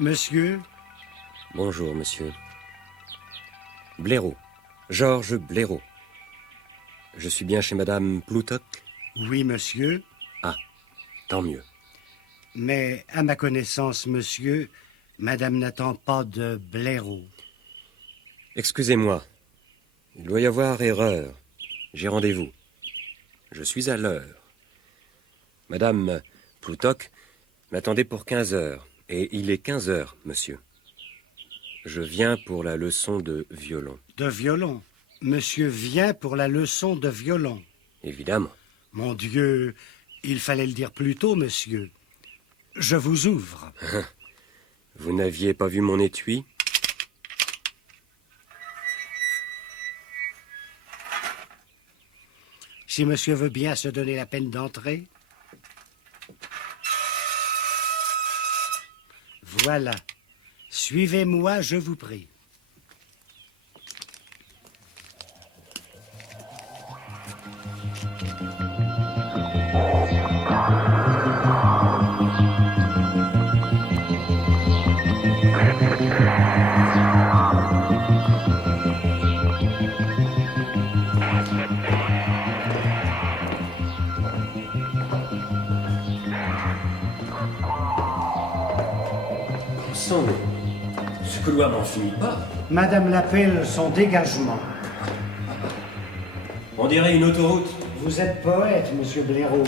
Monsieur? Bonjour, monsieur. Blaireau. Georges Blaireau. Je suis bien chez Madame Ploutoc? Oui, monsieur. Ah, tant mieux. Mais, à ma connaissance, monsieur, Madame n'attend pas de blaireau. Excusez-moi. Il doit y avoir erreur. J'ai rendez-vous. Je suis à l'heure. Madame Ploutoc m'attendait pour 15 heures. Et il est 15 heures, monsieur. Je viens pour la leçon de violon. De violon? Monsieur vient pour la leçon de violon? Évidemment. Mon Dieu, il fallait le dire plus tôt, monsieur. Je vous ouvre. Vous n'aviez pas vu mon étui? Si monsieur veut bien se donner la peine d'entrer. Voilà. Suivez-moi, je vous prie. Ce couloir n'en finit pas. Madame l'appelle son dégagement. On dirait une autoroute. Vous êtes poète, monsieur Blaireau.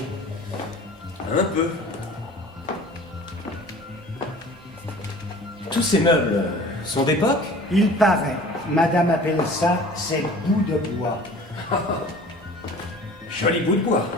Un peu. Tous ces meubles sont d'époque? Il paraît. Madame appelle ça ses bouts de bois. Joli bout de bois.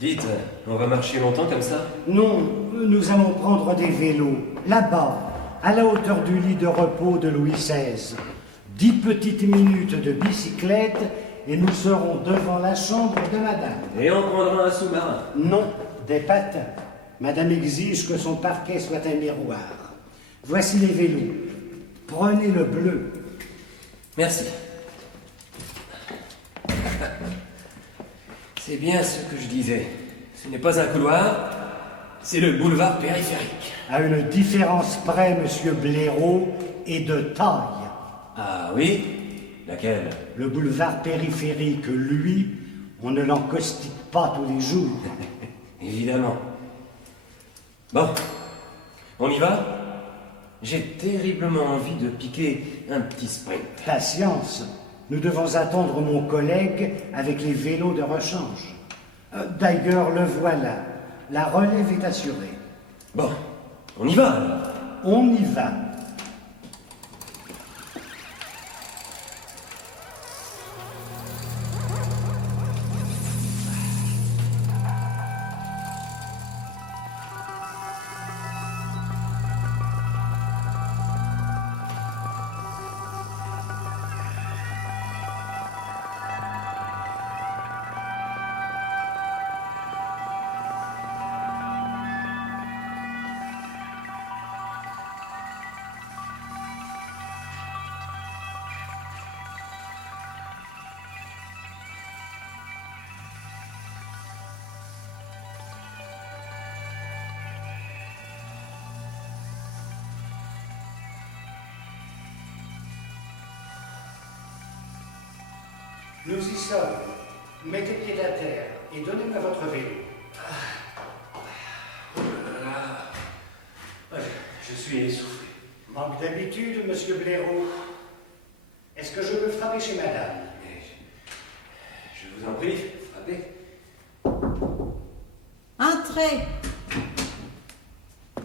Dites, on va marcher longtemps comme ça? Non, nous allons prendre des vélos, là-bas, à la hauteur du lit de repos de Louis XVI. 10 petites minutes de bicyclette et nous serons devant la chambre de madame. Et on prendra un sous-marin? Non, des patins. Madame exige que son parquet soit un miroir. Voici les vélos. Prenez le bleu. Merci. C'est bien ce que je disais. Ce n'est pas un couloir, c'est le boulevard périphérique. À une différence près, monsieur Blaireau, et de taille. Ah oui? Laquelle? Le boulevard périphérique, lui, on ne l'encaustique pas tous les jours. Évidemment. Bon, on y va? J'ai terriblement envie de piquer un petit sprint. Patience. Nous devons attendre mon collègue avec les vélos de rechange. D'ailleurs, le voilà. La relève est assurée. Bon, on y va alors. On y va. Nous y sommes. Mettez pied à terre et donnez-moi votre vélo. Je suis essoufflé. Manque d'habitude, monsieur Blaireau. Est-ce que je peux frapper chez madame? Mais je vous en prie, frappez. Entrez.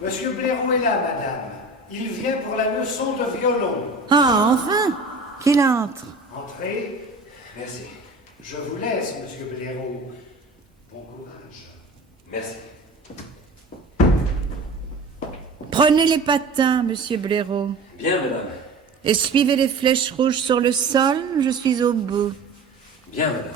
Monsieur Blaireau est là, madame. Il vient pour la leçon de violon. Ah, enfin. Qu'il entre. Entrez. Merci. Je vous laisse, monsieur Blaireau. Bon courage. Merci. Prenez les patins, monsieur Blaireau. Bien, madame. Et suivez les flèches rouges sur le sol, je suis au bout. Bien, madame.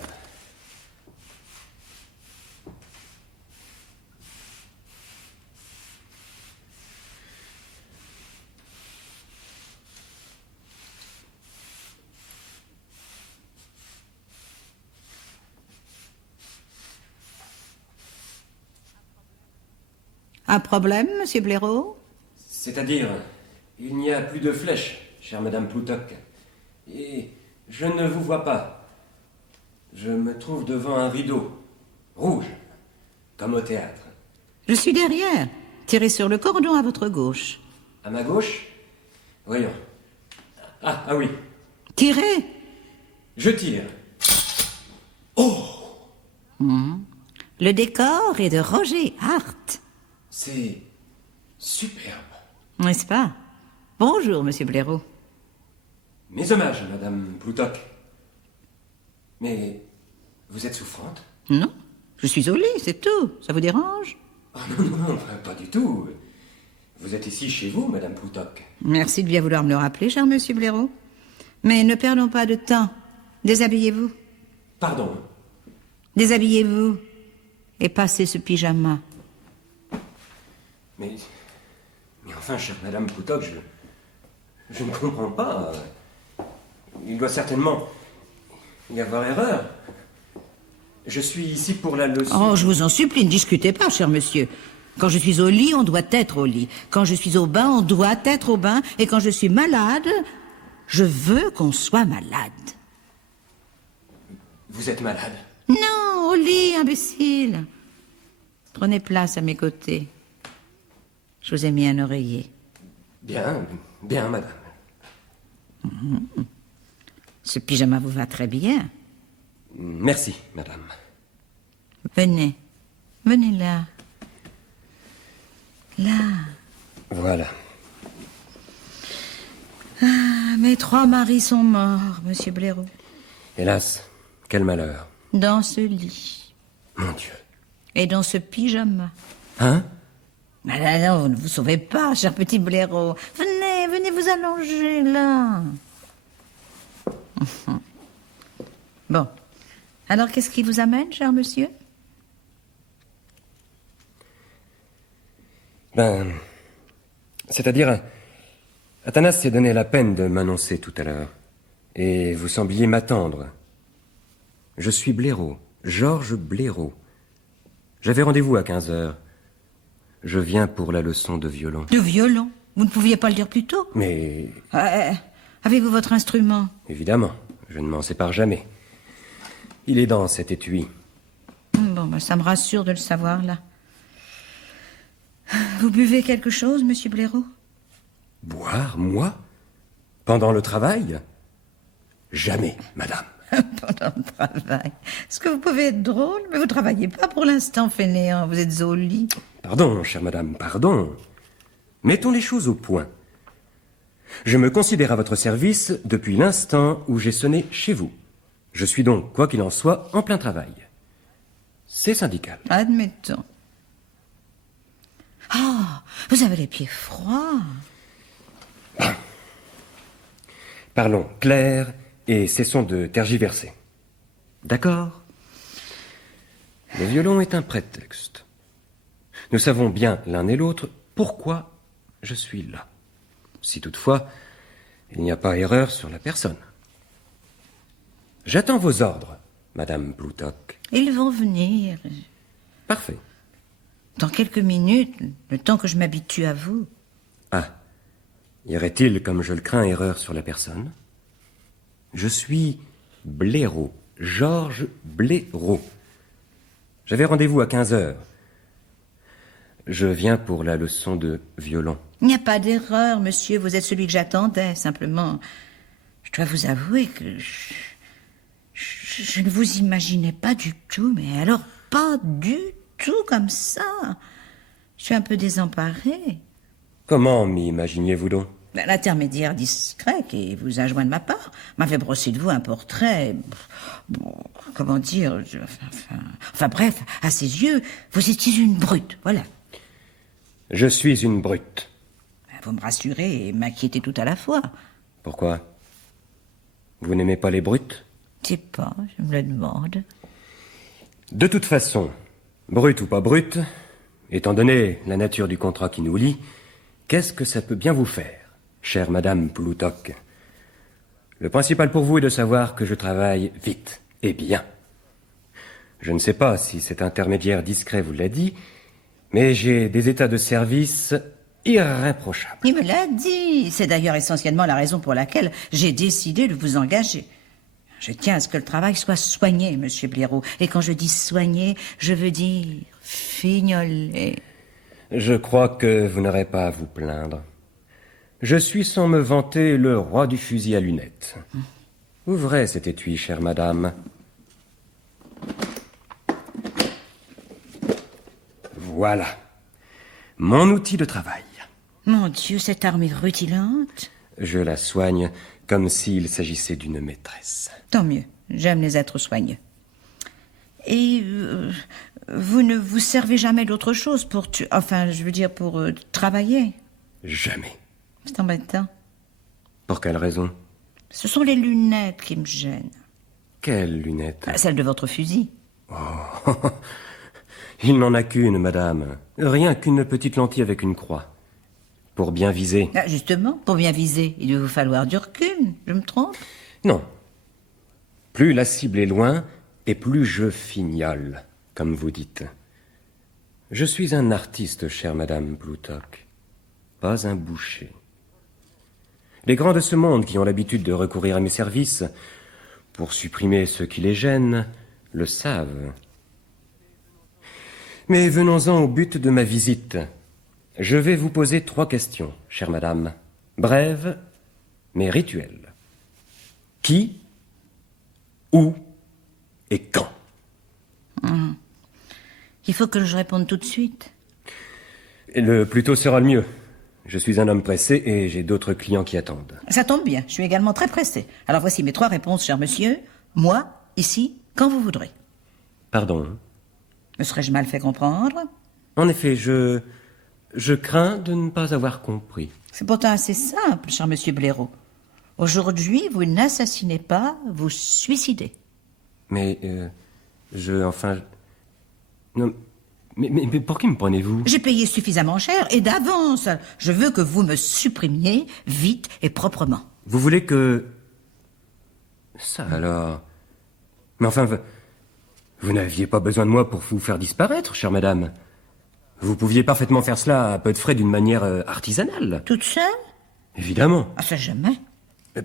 Un problème, monsieur Blaireau? C'est-à-dire, il n'y a plus de flèches, chère madame Ploutoc. Et je ne vous vois pas. Je me trouve devant un rideau, rouge, comme au théâtre. Je suis derrière. Tirez sur le cordon à votre gauche. À ma gauche? Voyons. Ah oui. Tirez. Je tire. Le décor est de Roger Hart. C'est superbe. N'est-ce pas? Bonjour, monsieur Blaireau. Mes hommages, madame Ploutoc. Mais vous êtes souffrante? Non, je suis au lit, c'est tout. Ça vous dérange? Oh non, pas du tout. Vous êtes ici chez vous, madame Ploutoc. Merci de bien vouloir me le rappeler, cher monsieur Blaireau. Mais ne perdons pas de temps. Déshabillez-vous. Pardon. Déshabillez-vous. Et passez ce pyjama. Mais enfin, chère madame Ploutoc, je ne comprends pas. Il doit certainement y avoir erreur. Je suis ici pour la leçon. Oh, je vous en supplie, ne discutez pas, cher monsieur. Quand je suis au lit, on doit être au lit. Quand je suis au bain, on doit être au bain. Et quand je suis malade, je veux qu'on soit malade. Vous êtes malade? Non, au lit, imbécile. Prenez place à mes côtés. Je vous ai mis un oreiller. Bien, madame. Ce pyjama vous va très bien. Merci, madame. Venez. Venez là. Là. Voilà. Ah, mes 3 maris sont morts, monsieur Blaireau. Hélas, quel malheur. Dans ce lit. Mon Dieu. Et dans ce pyjama. Hein? Ah là, non, vous ne vous sauvez pas, cher petit Blaireau. Venez vous allonger, là. Bon. Alors, qu'est-ce qui vous amène, cher monsieur? C'est-à-dire, Athanas s'est donné la peine de m'annoncer tout à l'heure. Et vous sembliez m'attendre. Je suis Blaireau, Georges Blaireau. J'avais rendez-vous à 15 heures. Je viens pour la leçon de violon. De violon? Vous ne pouviez pas le dire plus tôt? Mais, Avez-vous votre instrument? évidemment, je ne m'en sépare jamais. Il est dans cet étui. Bon, ça me rassure de le savoir, là. Vous buvez quelque chose, monsieur Blaireau? Boire, moi? Pendant le travail? Jamais, madame. Pendant le travail. Est-ce que vous pouvez être drôle? Mais vous travaillez pas pour l'instant, fainéant. Vous êtes au lit. Pardon, chère madame, pardon. Mettons les choses au point. Je me considère à votre service depuis l'instant où j'ai sonné chez vous. Je suis donc, quoi qu'il en soit, en plein travail. C'est syndical. Admettons. Ah, vous avez les pieds froids. Parlons clair et cessons de tergiverser. D'accord? Le violon est un prétexte. Nous savons bien l'un et l'autre pourquoi je suis là. Si toutefois, il n'y a pas erreur sur la personne. J'attends vos ordres, madame Ploutoc. Ils vont venir. Parfait. Dans quelques minutes, le temps que je m'habitue à vous. Ah, y aurait-il, comme je le crains, erreur sur la personne? Je suis Blaireau, Georges Blaireau. J'avais rendez-vous à 15 heures. Je viens pour la leçon de violon. Il n'y a pas d'erreur, monsieur. Vous êtes celui que j'attendais, simplement. Je dois vous avouer que je ne vous imaginais pas du tout, mais alors pas du tout comme ça. Je suis un peu désemparée. Comment m'y imaginiez-vous donc? L'intermédiaire discret qui vous a joint de ma part m'avait brossé de vous un portrait. Bon, comment dire, enfin bref, à ses yeux, vous étiez une brute, voilà. Je suis une brute. Vous me rassurez et m'inquiétez tout à la fois. Pourquoi? Vous n'aimez pas les brutes? Je sais pas, je me le demande. De toute façon, brute ou pas brute, étant donné la nature du contrat qui nous lie, qu'est-ce que ça peut bien vous faire, chère Madame Ploutoc? Le principal pour vous est de savoir que je travaille vite et bien. Je ne sais pas si cet intermédiaire discret vous l'a dit, mais j'ai des états de service irréprochables. Il me l'a dit. C'est d'ailleurs essentiellement la raison pour laquelle j'ai décidé de vous engager. Je tiens à ce que le travail soit soigné, monsieur Blaireau. Et quand je dis soigné, je veux dire fignolé. Je crois que vous n'aurez pas à vous plaindre. Je suis, sans me vanter, le roi du fusil à lunettes. Ouvrez cet étui, chère madame. Voilà. Mon outil de travail. Mon Dieu, cette armure rutilante. Je la soigne comme s'il s'agissait d'une maîtresse. Tant mieux. J'aime les êtres soigneux. Et vous ne vous servez jamais d'autre chose pour... pour travailler? Jamais. C'est embêtant. Pour quelle raison? Ce sont les lunettes qui me gênent. Quelles lunettes? Celles de votre fusil. Oh. Il n'en a qu'une, madame. Rien qu'une petite lentille avec une croix. Pour bien viser. Ah, justement, pour bien viser, il doit vous falloir du recul. Je me trompe? Non. Plus la cible est loin, et plus je fignole, comme vous dites. Je suis un artiste, chère Madame Ploutoc, pas un boucher. Les grands de ce monde qui ont l'habitude de recourir à mes services pour supprimer ce qui les gêne le savent. Mais venons-en au but de ma visite. Je vais vous poser 3 questions, chère madame. Brèves, mais rituelles. Qui, où et quand? Il faut que je réponde tout de suite. Le plus tôt sera le mieux. Je suis un homme pressé et j'ai d'autres clients qui attendent. Ça tombe bien, je suis également très pressé. Alors voici mes 3 réponses, cher monsieur. Moi, ici, quand vous voudrez. Pardon. Me serais-je mal fait comprendre? En effet, je crains de ne pas avoir compris. C'est pourtant assez simple, cher monsieur Blaireau. Aujourd'hui, vous n'assassinez pas, vous suicidez. Mais, Non, mais pour qui me prenez-vous? J'ai payé suffisamment cher et d'avance. Je veux que vous me supprimiez vite et proprement. Vous voulez que... Ça alors... Mais enfin, vous n'aviez pas besoin de moi pour vous faire disparaître, chère madame. Vous pouviez parfaitement faire cela à peu de frais d'une manière artisanale. Toute seule? Évidemment. Ah, ça jamais.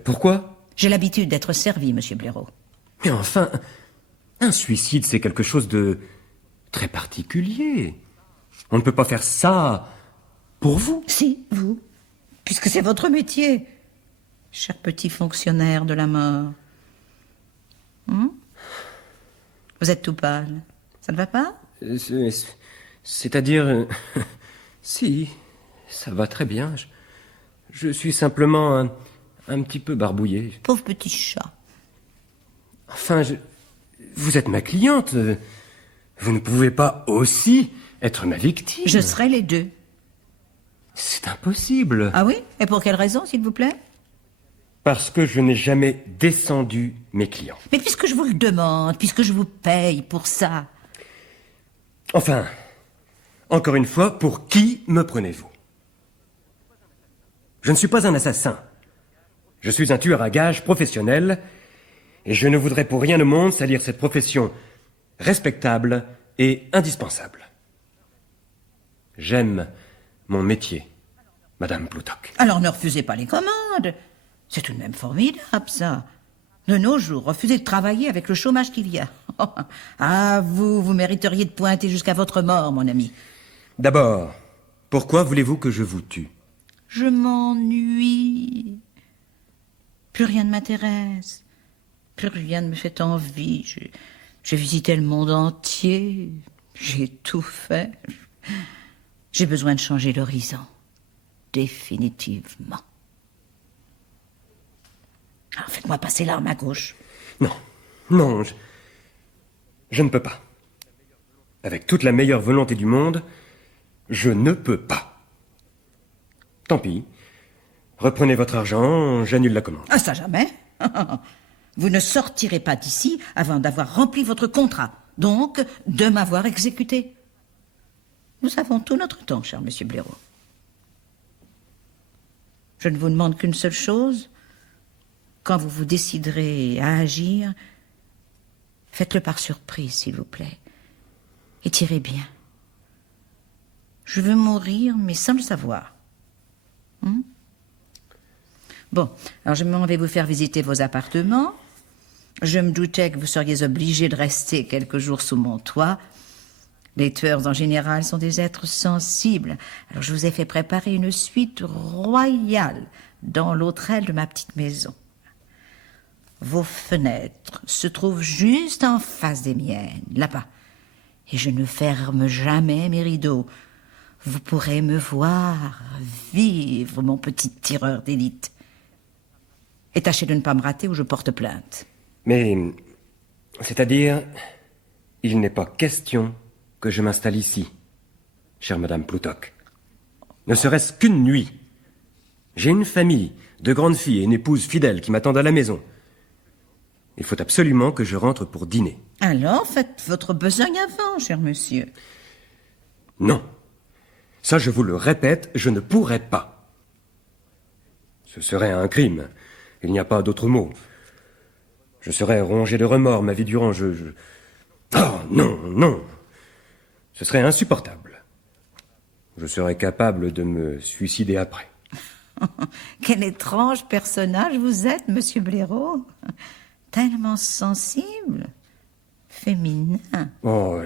Pourquoi? J'ai l'habitude d'être servi, monsieur Blaireau. Mais enfin, un suicide, c'est quelque chose de très particulier. On ne peut pas faire ça pour vous. Si, vous. Puisque c'est votre métier. Cher petit fonctionnaire de la mort. Vous êtes tout pâle. Ça ne va pas? C'est-à-dire... Si, ça va très bien. Je suis simplement un petit peu barbouillé. Pauvre petit chat. Enfin, vous êtes ma cliente. Vous ne pouvez pas aussi être ma victime. Je serai les deux. C'est impossible. Ah oui? Et pour quelle raison, s'il vous plaît? Parce que je n'ai jamais descendu mes clients. Mais puisque je vous le demande, puisque je vous paye pour ça... Enfin, encore une fois, pour qui me prenez-vous? Je ne suis pas un assassin. Je suis un tueur à gages professionnel et je ne voudrais pour rien au monde salir cette profession respectable et indispensable. J'aime mon métier, Madame Ploutoc. Alors ne refusez pas les commandes. C'est tout de même formidable, ça. De nos jours, refuser de travailler avec le chômage qu'il y a. Ah, vous mériteriez de pointer jusqu'à votre mort, mon ami. D'abord, pourquoi voulez-vous que je vous tue? Je m'ennuie. Plus rien ne m'intéresse. Plus rien ne me fait envie. J'ai visité le monde entier. J'ai tout fait. J'ai besoin de changer d'horizon. Définitivement. Alors faites-moi passer l'arme à gauche. Non, je ne peux pas. Avec toute la meilleure volonté du monde, je ne peux pas. Tant pis. Reprenez votre argent, j'annule la commande. Ah, ça jamais. Vous ne sortirez pas d'ici avant d'avoir rempli votre contrat, donc de m'avoir exécuté. Nous avons tout notre temps, cher monsieur Blaireau. Je ne vous demande qu'une seule chose. Quand vous vous déciderez à agir, faites-le par surprise, s'il vous plaît. Et tirez bien. Je veux mourir, mais sans le savoir. Bon, alors je m'en vais vous faire visiter vos appartements. Je me doutais que vous seriez obligé de rester quelques jours sous mon toit. Les tueurs, en général, sont des êtres sensibles. Alors je vous ai fait préparer une suite royale dans l'autre aile de ma petite maison. Vos fenêtres se trouvent juste en face des miennes, là-bas. Et je ne ferme jamais mes rideaux. Vous pourrez me voir vivre, mon petit tireur d'élite. Et tâchez de ne pas me rater ou je porte plainte. Mais, c'est-à-dire, il n'est pas question que je m'installe ici, chère Madame Ploutoc. Ne serait-ce qu'une nuit. J'ai une famille, de grandes filles et une épouse fidèle qui m'attendent à la maison. Il faut absolument que je rentre pour dîner. Alors, faites votre besogne avant, cher monsieur. Non. Ça, je vous le répète, je ne pourrais pas. Ce serait un crime. Il n'y a pas d'autre mot. Je serais rongé de remords ma vie durant. Oh, non, non. Ce serait insupportable. Je serais capable de me suicider après. Quel étrange personnage vous êtes, monsieur Blaireau. Tellement sensible, féminin. Oh,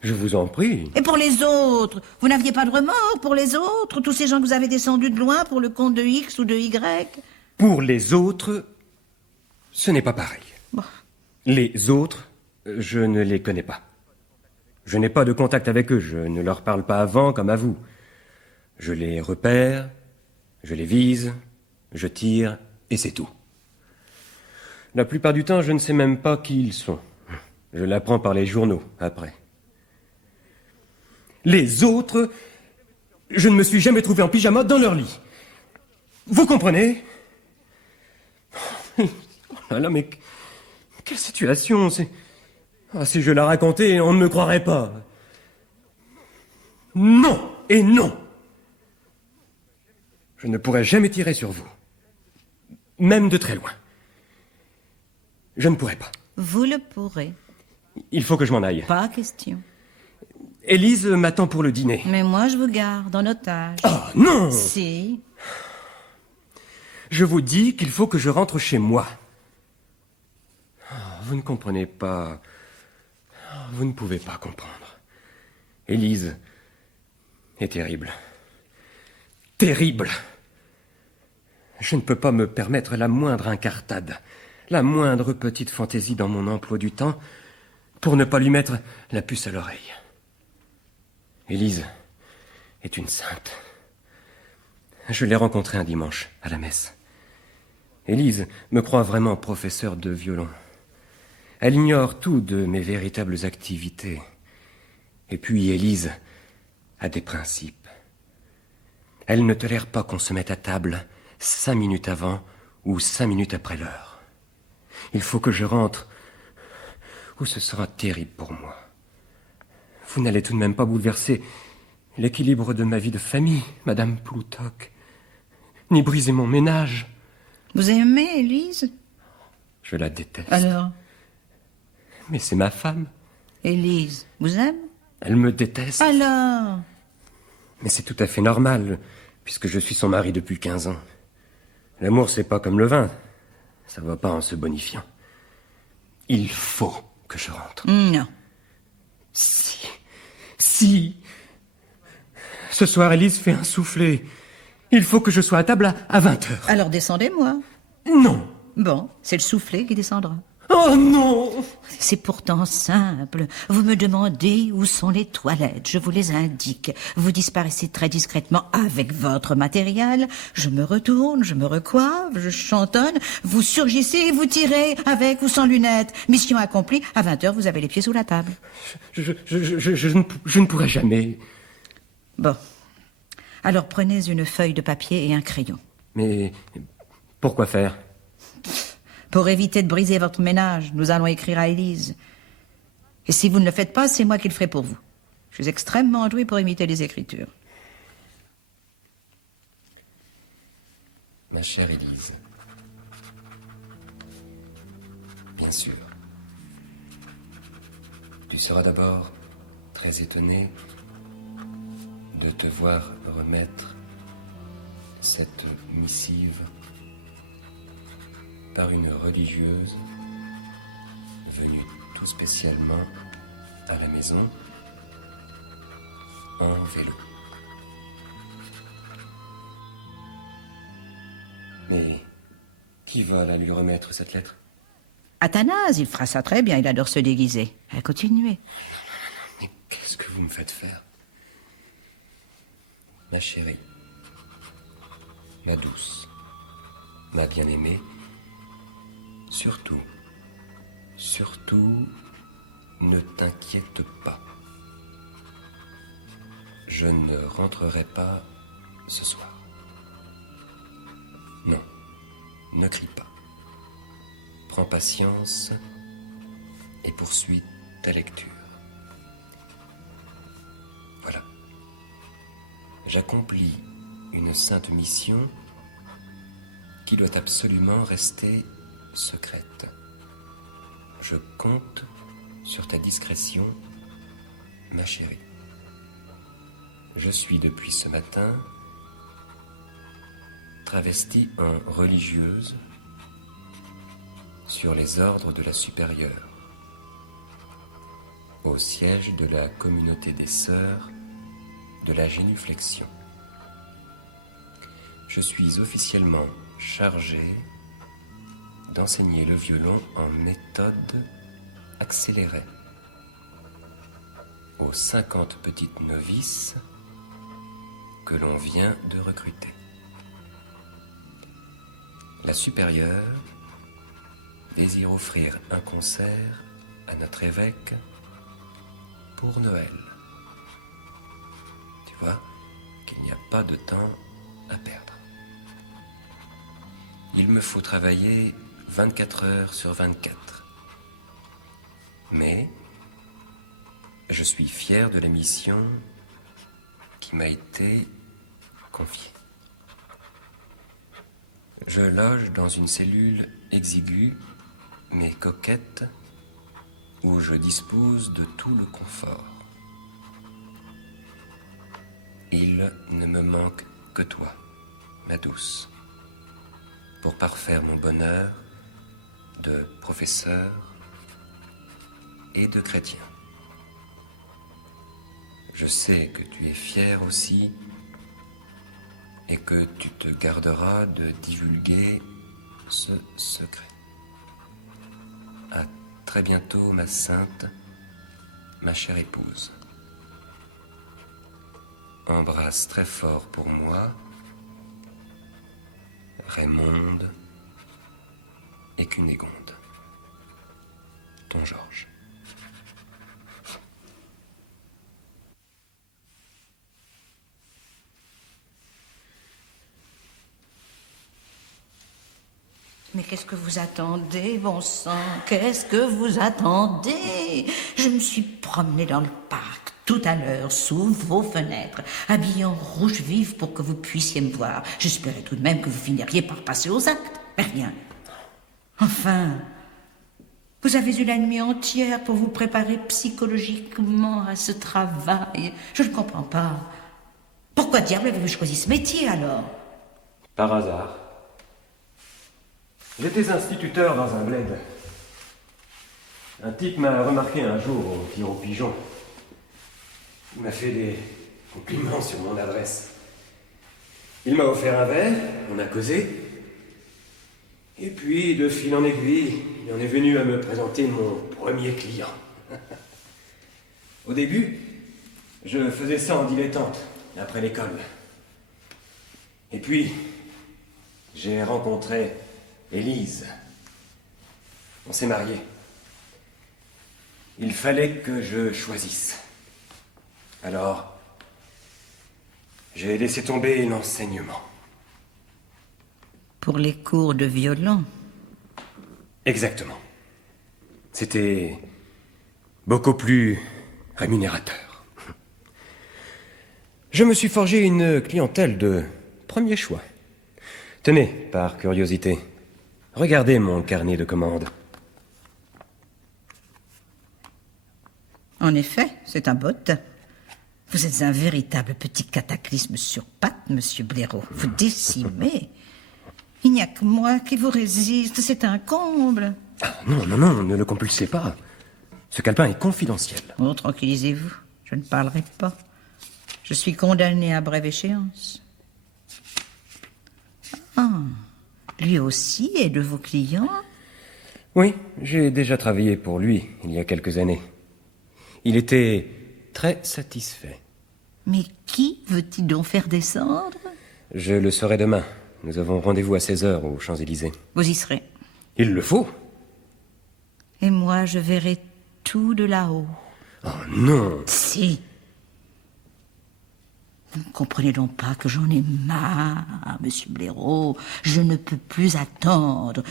je vous en prie. Et pour les autres, vous n'aviez pas de remords pour les autres, tous ces gens que vous avez descendus de loin pour le compte de X ou de Y? Pour les autres, ce n'est pas pareil. Bon. Les autres, je ne les connais pas. Je n'ai pas de contact avec eux, je ne leur parle pas avant comme à vous. Je les repère, je les vise, je tire, et c'est tout. La plupart du temps, je ne sais même pas qui ils sont. Je l'apprends par les journaux, après. Les autres, je ne me suis jamais trouvé en pyjama dans leur lit. Vous comprenez? Oh là là, mais quelle situation, c'est... Ah, si je la racontais, on ne me croirait pas. Non et non. Je ne pourrais jamais tirer sur vous. Même de très loin. Je ne pourrais pas. Vous le pourrez. Il faut que je m'en aille. Pas question. Élise m'attend pour le dîner. Mais moi, je vous garde en otage. Oh, non! Si. Je vous dis qu'il faut que je rentre chez moi. Oh, vous ne comprenez pas. Oh, vous ne pouvez pas comprendre. Élise est terrible. Terrible. Je ne peux pas me permettre la moindre incartade, la moindre petite fantaisie dans mon emploi du temps pour ne pas lui mettre la puce à l'oreille. Élise est une sainte. Je l'ai rencontrée un dimanche, à la messe. Élise me croit vraiment professeur de violon. Elle ignore tout de mes véritables activités. Et puis Élise a des principes. Elle ne tolère pas qu'on se mette à table 5 minutes avant ou 5 minutes après l'heure. Il faut que je rentre ou ce sera terrible pour moi. Vous n'allez tout de même pas bouleverser l'équilibre de ma vie de famille, Madame Ploutoc, ni briser mon ménage. Vous aimez Élise? Je la déteste. Alors? Mais c'est ma femme. Élise vous aime? Elle me déteste. Alors? Mais c'est tout à fait normal, puisque je suis son mari depuis 15 ans. L'amour, c'est pas comme le vin. Ça va pas en se bonifiant. Il faut que je rentre. Non. Si. Ce soir, Élise fait un soufflet. Il faut que je sois à table à 20h. Alors descendez-moi. Non. Bon, c'est le soufflet qui descendra. Oh non! C'est pourtant simple. Vous me demandez où sont les toilettes. Je vous les indique. Vous disparaissez très discrètement avec votre matériel. Je me retourne, je me recoiffe, je chantonne. Vous surgissez, vous tirez avec ou sans lunettes. Mission accomplie. À 20h, vous avez les pieds sous la table. Je ne pourrai jamais. Bon. Alors prenez une feuille de papier et un crayon. Mais pourquoi faire? Pour éviter de briser votre ménage, nous allons écrire à Élise. Et si vous ne le faites pas, c'est moi qui le ferai pour vous. Je suis extrêmement douée pour imiter les écritures. Ma chère Élise, bien sûr, tu seras d'abord très étonnée de te voir remettre cette missive par une religieuse venue tout spécialement à la maison en vélo. Mais qui va la lui remettre, cette lettre? Athanase, il fera ça très bien, il adore se déguiser. Continuez. Mais qu'est-ce que vous me faites faire? Ma chérie, ma douce, ma bien-aimée, surtout, ne t'inquiète pas. Je ne rentrerai pas ce soir. Non, ne crie pas. Prends patience et poursuis ta lecture. Voilà. J'accomplis une sainte mission qui doit absolument rester secrète. Je compte sur ta discrétion, ma chérie. Je suis depuis ce matin travestie en religieuse sur les ordres de la supérieure, au siège de la communauté des sœurs de la génuflexion. Je suis officiellement chargé d'enseigner le violon en méthode accélérée aux 50 petites novices que l'on vient de recruter. La supérieure désire offrir un concert à notre évêque pour Noël. Tu vois qu'il n'y a pas de temps à perdre. Il me faut travailler 24 heures sur 24. Mais je suis fier de la mission qui m'a été confiée. Je loge dans une cellule exiguë mais coquette où je dispose de tout le confort. Il ne me manque que toi, ma douce, pour parfaire mon bonheur de professeur et de chrétien. Je sais que tu es fier aussi et que tu te garderas de divulguer ce secret. À très bientôt, ma sainte, ma chère épouse. Embrasse très fort pour moi Raymonde et Cunégonde. Ton Georges. Mais qu'est-ce que vous attendez, bon sang? Qu'est-ce que vous attendez? Je me suis promenée dans le parc tout à l'heure, sous vos fenêtres, habillée en rouge vif pour que vous puissiez me voir. J'espérais tout de même que vous finiriez par passer aux actes. Mais rien. Enfin, vous avez eu la nuit entière pour vous préparer psychologiquement à ce travail. Je ne comprends pas. Pourquoi diable avez-vous choisi ce métier, alors? Par hasard. J'étais instituteur dans un bled. Un type m'a remarqué un jour au tir au pigeon. Il m'a fait des compliments sur mon adresse. Il m'a offert un verre, on a causé. Et puis, de fil en aiguille, il en est venu à me présenter mon premier client. Au début, je faisais ça en dilettante, après l'école. Et puis, j'ai rencontré Élise. On s'est mariés. Il fallait que je choisisse. Alors, J'ai laissé tomber l'enseignement. Pour les cours de violon. Exactement. C'était beaucoup plus rémunérateur. Je me suis forgé une clientèle de premier choix. Tenez, par curiosité, regardez mon carnet de commandes. En effet, c'est un bot. Vous êtes un véritable petit cataclysme sur pattes, monsieur Blaireau. Vous décimez. Il n'y a que moi qui vous résiste, c'est un comble. Ah, non, non, non, ne le compulsez pas. Ce calepin est confidentiel. Oh, tranquillisez-vous, je ne parlerai pas. Je suis condamné à brève échéance. Ah, lui aussi est de vos clients? Oui, j'ai déjà travaillé pour lui il y a quelques années. Il était très satisfait. Mais qui veut-il donc faire descendre? Je le saurai demain. Nous avons rendez-vous à 16h aux Champs-Élysées. Vous y serez. Il le faut. Et moi, je verrai tout de là-haut. Oh non. Si. Ne comprenez donc pas que j'en ai marre, monsieur Blaireau. Je ne peux plus attendre.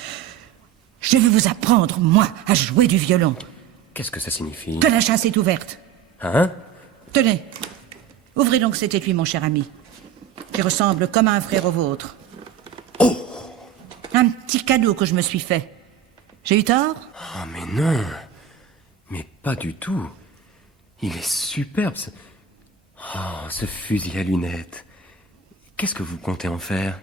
Je vais vous apprendre, moi, à jouer du violon. Qu'est-ce que ça signifie? Que la chasse est ouverte. Hein? Tenez, ouvrez donc cet étui, mon cher ami, qui ressemble comme un frère au vôtre. Oh! Un petit cadeau que je me suis fait. J'ai eu tort? Oh, mais non. Mais pas du tout. Il est superbe. Oh, ce fusil à lunettes. Qu'est-ce que vous comptez en faire?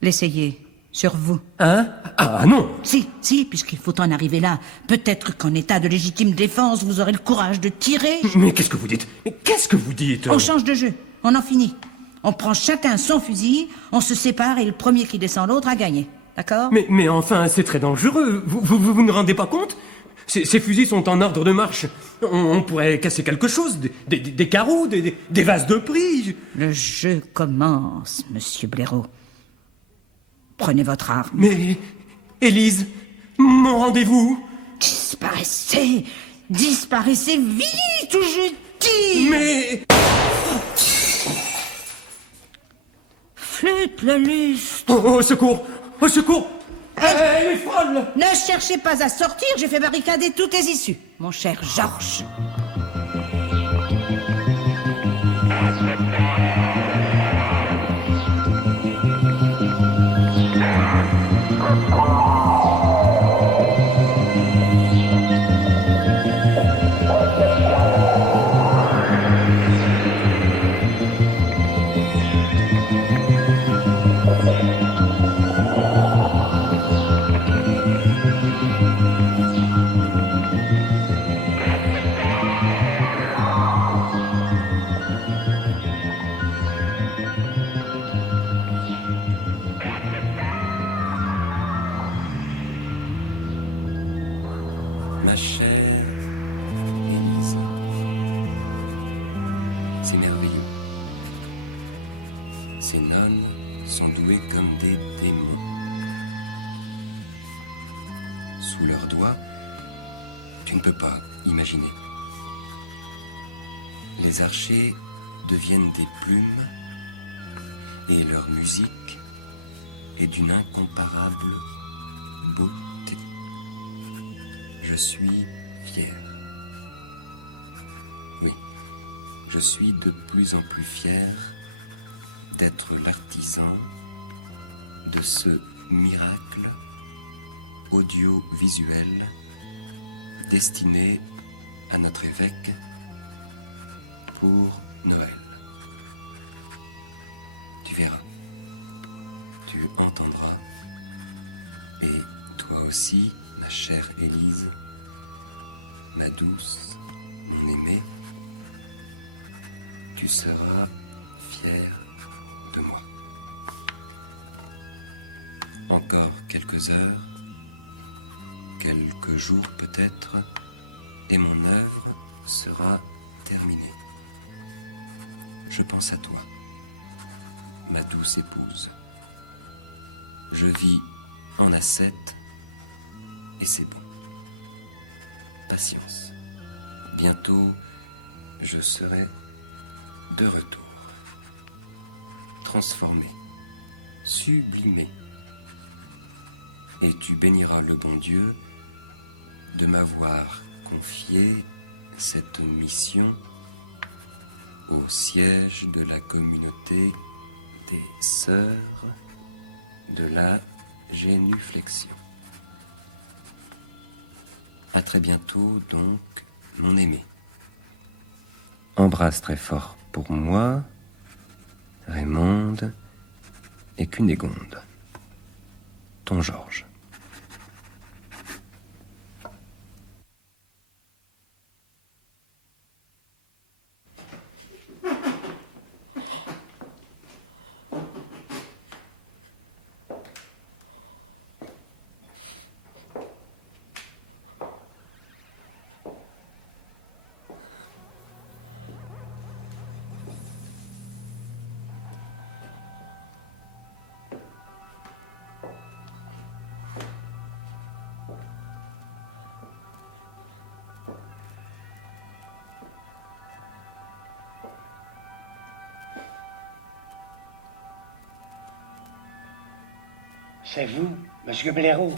L'essayer, sur vous. Hein? Ah non! Si, puisqu'il faut en arriver là. Peut-être qu'en état de légitime défense, vous aurez le courage de tirer. Mais qu'est-ce que vous dites? Mais qu'est-ce que vous dites? On change de jeu, on en finit. On prend chacun son fusil, on se sépare et le premier qui descend l'autre a gagné. D'accord? Mais enfin, c'est très dangereux. Vous ne rendez pas compte? Ces fusils sont en ordre de marche. On pourrait casser quelque chose, des carreaux, des vases de prix. Le jeu commence, monsieur Blaireau. Prenez votre arme. Mais, Élise, mon rendez-vous. Disparaissez! Disparaissez vite, je dis! Mais... Flûte le lustre! Oh, au secours! Au secours! Elle est folle! Ne cherchez pas à sortir, j'ai fait barricader toutes les issues, mon cher Georges. Ma chère Élise, c'est merveilleux. Ces nonnes sont douées comme des démons. Sous leurs doigts, tu ne peux pas imaginer. Les archers deviennent des plumes et leur musique est d'une incomparable beauté. Je suis fier. Oui, je suis de plus en plus fier d'être l'artisan de ce miracle audiovisuel destiné à notre évêque pour Noël. Tu verras, tu entendras, et toi aussi, ma chère Élise, ma douce, mon aimée, tu seras fière de moi. Encore quelques heures, quelques jours peut-être, et mon œuvre sera terminée. Je pense à toi, ma douce épouse. Je vis en ascète, et c'est bon. Patience. Bientôt, je serai de retour. transformé, sublimé. Et tu béniras le bon Dieu de m'avoir confié cette mission au siège de la communauté des sœurs de la génuflexion. À très bientôt, donc, mon aimé. Embrasse très fort pour moi, Raymonde et Cunégonde. Ton Georges. C'est vous, monsieur Blaireau?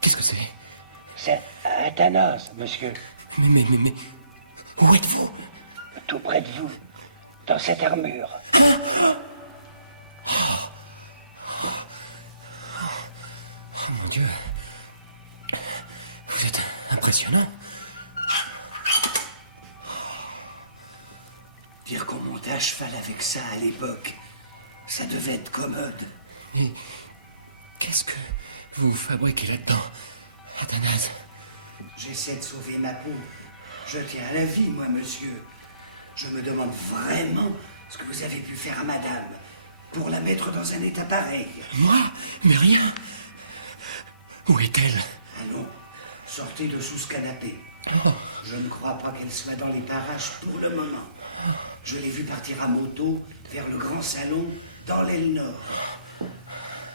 Qu'est-ce que c'est? C'est Athanase, monsieur. Mais, où êtes-vous? Tout près de vous, dans cette armure. Oh mon Dieu. Vous êtes impressionnant. Dire qu'on montait à cheval avec ça à l'époque, ça devait être commode. Et qu'est-ce que vous fabriquez là-dedans, Athanase? J'essaie de sauver ma peau. Je tiens à la vie, moi, monsieur. Je me demande vraiment ce que vous avez pu faire à madame pour la mettre dans un état pareil. Moi? Mais rien. Où est-elle? Allons, sortez de sous ce canapé. Oh. Je ne crois pas qu'elle soit dans les parages pour le moment. Je l'ai vue partir à moto vers le grand salon dans l'aile nord.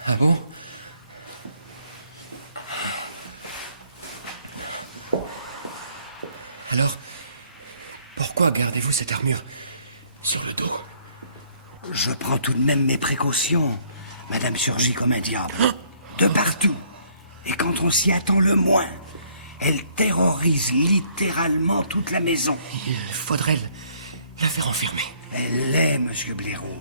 Ah bon? Alors, pourquoi gardez-vous cette armure sur le dos? Je prends tout de même mes précautions. Madame surgit comme un diable. De partout. Et quand on s'y attend le moins, elle terrorise littéralement toute la maison. Il faudrait la faire enfermer. Elle l'est, monsieur Blaireau.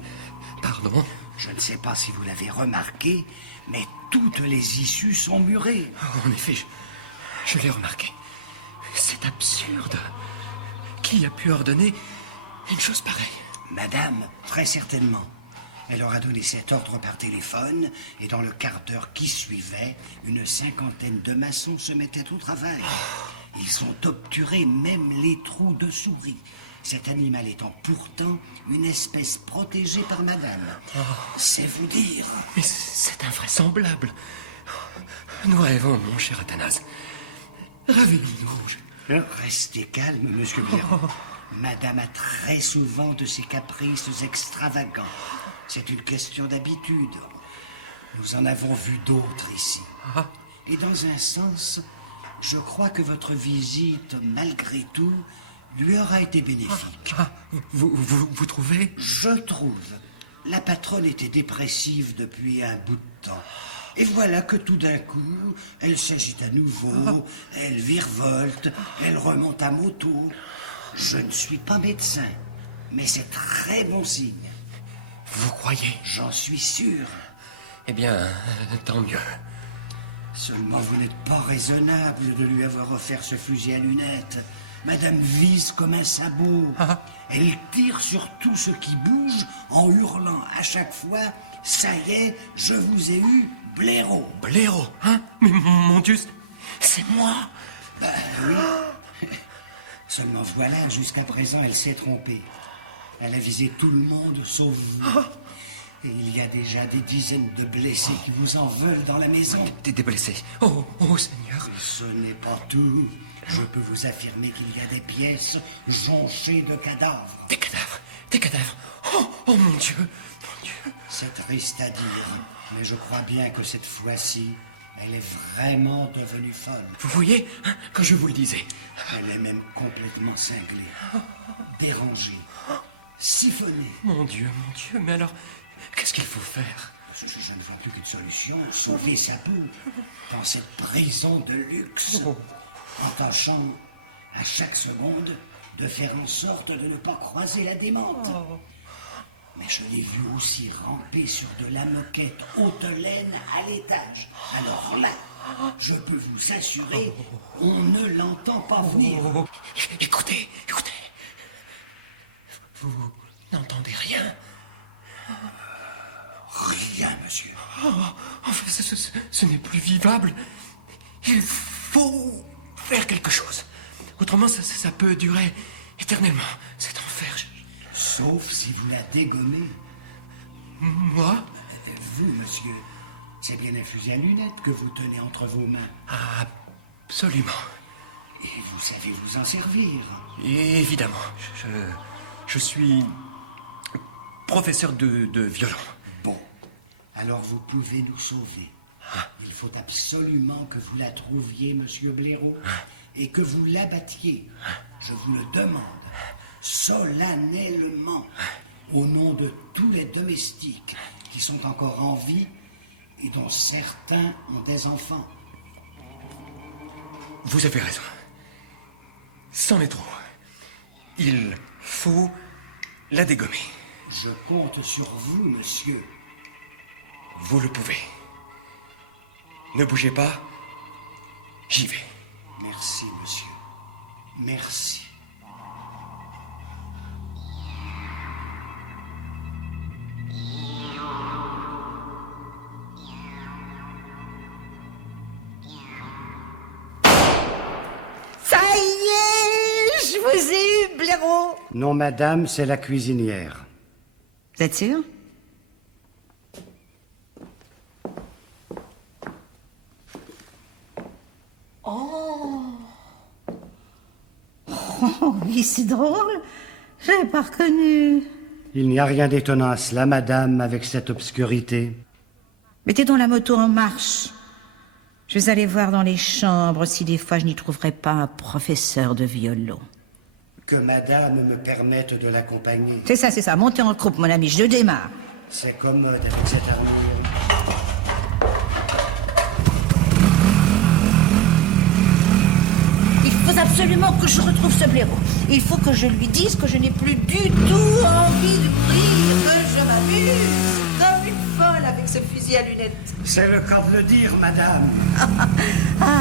Pardon? Je ne sais pas si vous l'avez remarqué, mais toutes les issues sont murées. En effet, je l'ai remarqué. C'est absurde. Qui a pu ordonner une chose pareille? Madame, très certainement. Elle aura donné cet ordre par téléphone, et dans le quart d'heure qui suivait, une cinquantaine de maçons se mettaient au travail. Ils ont obturé même les trous de souris. Cet animal étant pourtant une espèce protégée par madame. C'est vous dire. Mais c'est invraisemblable. Nous rêvons, mon cher Athanase. Réveillez-nous. Restez calme, monsieur Blaireau. Madame a très souvent de ces caprices extravagants. C'est une question d'habitude. Nous en avons vu d'autres ici. Et dans un sens, je crois que votre visite, malgré tout, lui aura été bénéfique. Vous trouvez? Je trouve. La patronne était dépressive depuis un bout de temps. Et voilà que tout d'un coup, elle s'agite à nouveau, elle virevolte, elle remonte à moto. Je ne suis pas médecin, mais c'est très bon signe. Vous croyez? J'en suis sûr. Eh bien, tant mieux. Seulement, vous n'êtes pas raisonnable de lui avoir offert ce fusil à lunettes. Madame vise comme un sabot. Elle tire sur tout ce qui bouge en hurlant à chaque fois « Ça y est, je vous ai eu, Blaireau !» Blaireau, hein? Mais mon Dieu, c'est moi! Ben oui. Seulement voilà, jusqu'à présent, elle s'est trompée. Elle a visé tout le monde sauf vous. Et il y a déjà des dizaines de blessés qui vous en veulent dans la maison. Des blessés. Oh, Seigneur. Et ce n'est pas tout. Je peux vous affirmer qu'il y a des pièces jonchées de cadavres. Des cadavres. Des cadavres. Oh, mon Dieu. Mon Dieu. C'est triste à dire, mais je crois bien que cette fois-ci, elle est vraiment devenue folle. Vous voyez, hein, que je vous le disais. Elle est même complètement cinglée, dérangée. siphonner. Mon Dieu, mais alors, qu'est-ce qu'il faut faire? Je ne vois plus qu'une solution, sauver sa peau dans cette prison de luxe, en tâchant à chaque seconde de faire en sorte de ne pas croiser la démente. Mais je l'ai vu aussi ramper sur de la moquette haute laine à l'étage. Alors là, je peux vous assurer, on ne l'entend pas venir. Écoutez. Vous n'entendez rien? Rien, monsieur. Enfin, ce n'est plus vivable. Il faut faire quelque chose. Autrement, ça peut durer éternellement. Cet enfer. Sauf si vous la dégommez. Moi? Vous, monsieur, c'est bien un fusil à lunettes que vous tenez entre vos mains. Absolument. Et vous savez vous en servir. Évidemment. Je suis professeur de violon. Bon, alors vous pouvez nous sauver. Il faut absolument que vous la trouviez, monsieur Blaireau, et que vous l'abattiez. Je vous le demande, solennellement, au nom de tous les domestiques qui sont encore en vie et dont certains ont des enfants. Vous avez raison. C'en est trop. Il faut la dégommer. Je compte sur vous, monsieur. Vous le pouvez. Ne bougez pas. J'y vais. Merci, monsieur. Merci. Ça y est, je vous ai eu, blaireau. Non, madame, c'est la cuisinière. Vous êtes sûr? Oh, oui, c'est drôle. Je l'avais pas reconnu. Il n'y a rien d'étonnant à cela, madame, avec cette obscurité. Mettez donc la moto en marche. Je vais aller voir dans les chambres si des fois je n'y trouverai pas un professeur de violon. Que madame me permette de l'accompagner. C'est ça. Montez en croupe, mon ami, je démarre. C'est commode avec cette armure. Il faut absolument que je retrouve ce blaireau. Il faut que je lui dise que je n'ai plus du tout envie de rire, que je m'amuse comme une folle avec ce fusil à lunettes. C'est le cas de le dire, madame.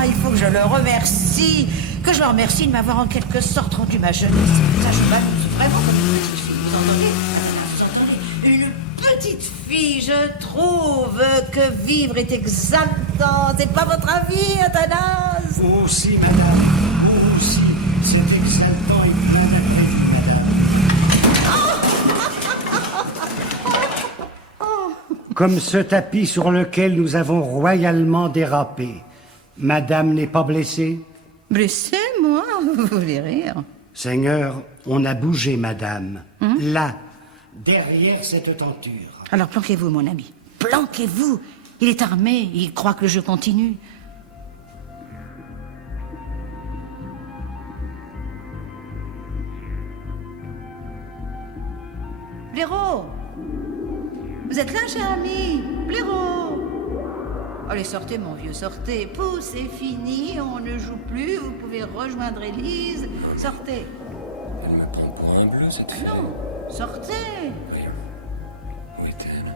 Il faut que je le remercie. Que je le remercie de m'avoir en quelque sorte rendu ma jeunesse. Ça, je m'amuse vraiment comme une petite fille. Vous entendez? Une petite fille, je trouve que vivre est exaltant. C'est pas votre avis, Athanase? Aussi, madame. Aussi. C'est exaltant et plein d'appétit, madame. Comme ce tapis sur lequel nous avons royalement dérapé. Madame n'est pas blessée? Blessé, moi? Vous voulez rire? Seigneur, on a bougé, madame. Là, derrière cette tenture. Alors planquez-vous, mon ami. Planquez-vous. Il est armé, il croit que le jeu continue. Blaireau! Vous êtes là, cher ami? Blaireau! Allez, sortez, mon vieux, sortez. Pouh, c'est fini, on ne joue plus, vous pouvez rejoindre Élise. Sortez. Elle me prend pour un bleu, cette fille. Non, sortez. Où est-elle?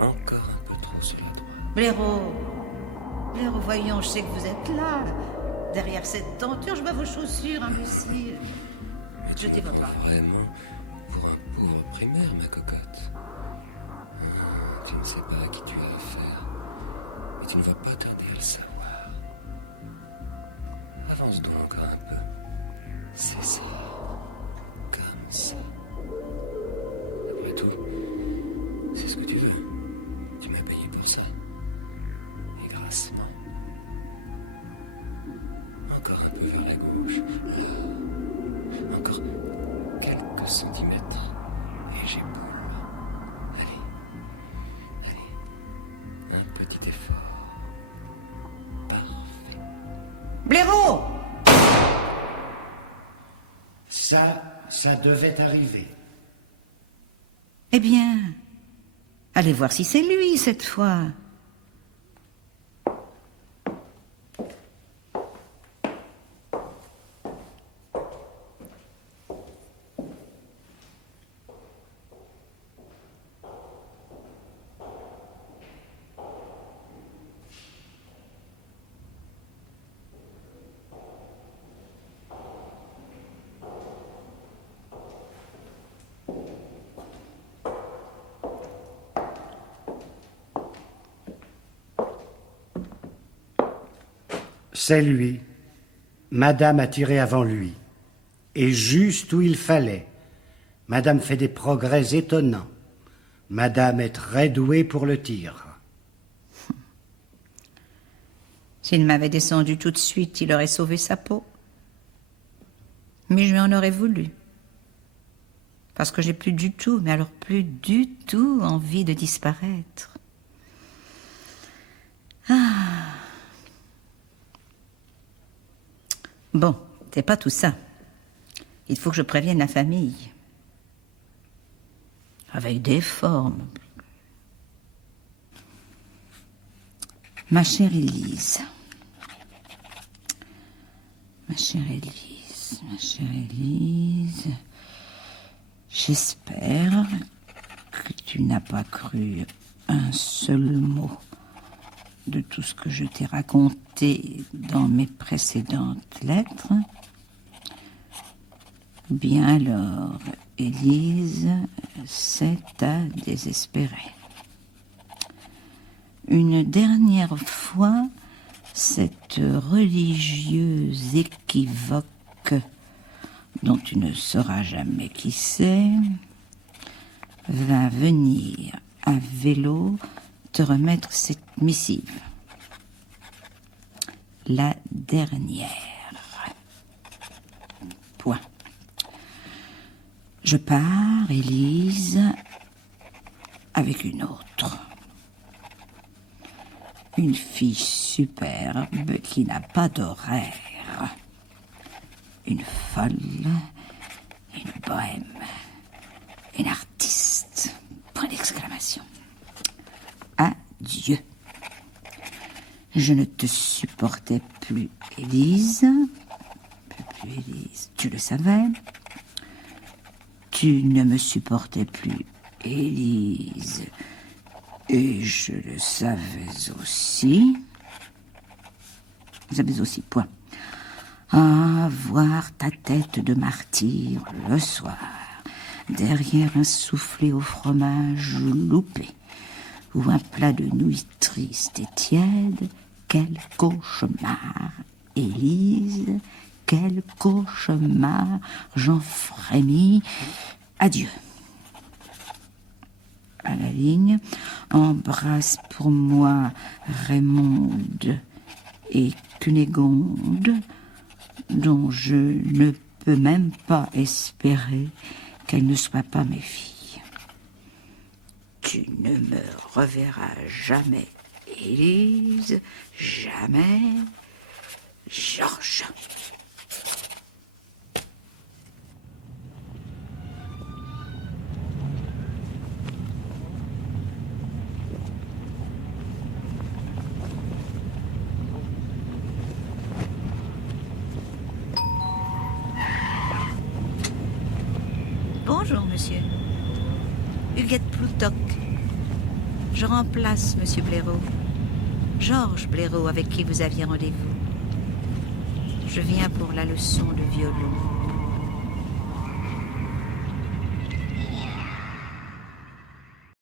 Encore un peu trop sur la droite. Blaireau, voyons, je sais que vous êtes là. Derrière cette tenture, je vois vos chaussures, imbécile. Jetez votre arme. Vraiment pour un pauvre primaire, ma cocotte. Tu ne sais pas à qui tu as affaire, mais tu ne vas pas tarder à le savoir. Avance donc encore un peu. C'est ça. Comme ça. Après tout, c'est ce que tu veux. Tu m'as payé pour ça. Et grassement. Encore un peu vers la gauche. Encore quelques centimètres. Et j'ai beau. Allez. Un petit effort. Parfait. Blaireau! Ça devait arriver. Eh bien, allez voir si c'est lui cette fois. C'est lui. Madame a tiré avant lui. Et juste où il fallait. Madame fait des progrès étonnants. Madame est très douée pour le tir. S'il m'avait descendu tout de suite, il aurait sauvé sa peau. Mais je lui en aurais voulu. Parce que j'ai plus du tout, mais alors plus du tout envie de disparaître. Bon, c'est pas tout ça. Il faut que je prévienne la famille. Avec des formes. Ma chère Élise. Ma chère Élise. Ma chère Élise. J'espère que tu n'as pas cru un seul mot de tout ce que je t'ai raconté dans mes précédentes lettres. Bien alors, Élise, c'est à désespérer. Une dernière fois, cette religieuse équivoque, dont tu ne sauras jamais qui c'est, va venir à vélo te remettre cette missive. La dernière. Point. Je pars, Élise, avec une autre. Une fille superbe qui n'a pas d'horaire. Une folle, une bohème, une artiste. Point d'exclamation. Adieu. Je ne te supportais plus, Élise. Plus Élise, tu le savais. Tu ne me supportais plus, Élise. Et je le savais aussi. Vous savez aussi, point. Ah, voir ta tête de martyr le soir, derrière un soufflé au fromage loupé, ou un plat de nouilles triste et tiède, quel cauchemar, Élise, quel cauchemar, j'en frémis. Adieu. À la ligne, embrasse pour moi Raymonde et Cunégonde, dont je ne peux même pas espérer qu'elles ne soient pas mes filles. Tu ne me reverras jamais, Élise, jamais, Georges. Bonjour, monsieur. Huguette Ploutoc. Je remplace monsieur Blaireau. Georges Blaireau, avec qui vous aviez rendez-vous. Je viens pour la leçon de violon.